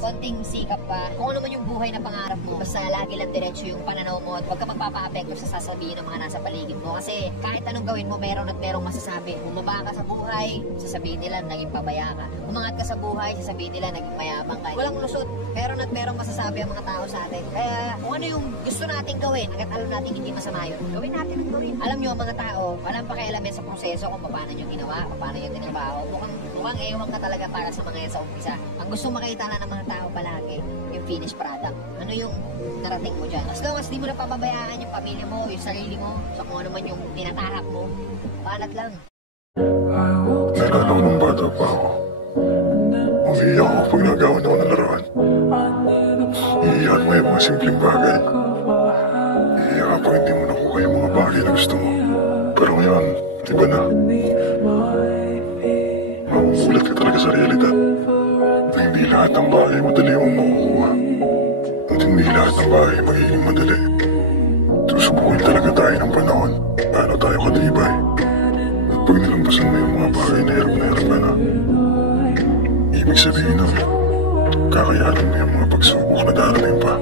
konting sikap pa. Kung ano man yung buhay na pangarap mo, basta lagi lang diretso yung pananaw mo at huwag ka magpapa-apekto sa sasabihin ng mga nasa paligid mo. Kasi kahit anong gawin mo, meron at merong masasabi. Bumaba ka sa buhay, sasabihin nila naging pabaya ka. Umangat ka sa buhay, sasabihin nila naging mayabang ka. Walang lusot, meron at merong masasabi ang mga tao sa atin. Kaya kung ano yung gusto nating gawin, hanggat alam natin hindi masama yun, gawin natin ito rin. Alam nyo, mga tao, walang pakialamin sa proseso kung paano nyo ginawa, paano nyo tinabaho. Mukhang ewan ka talaga para sa mga yan sa umpisa. Ang gusto makita lang ng mga tao palagi, yung finished product. Ano yung narating mo dyan? As long as di mo na pababayaan yung pamilya mo, yung sarili mo, sa kung ano man yung tinatahak mo, palat lang. Naalala ko nung bata pa ako. Umiiyak ako pag nagawan ako ng laruan. Iiyak mo yung mga simpleng bagay. Iiyak ka pag hindi mo nakuha yung mga bagay na gusto mo. Pero ngayon, iba na. Magugulat ka talaga sa realidad na hindi lahat ng bagay madali mong makukuha. At hindi lahat ng bagay magiging madali. Susubukin talaga tayo ng panahon. Paano tayo katibay? At pag nilampasan mo yung mga bagay na hirap ka na, ibig sabihin na kakayanan mo yung mga pagsubok na darating pa.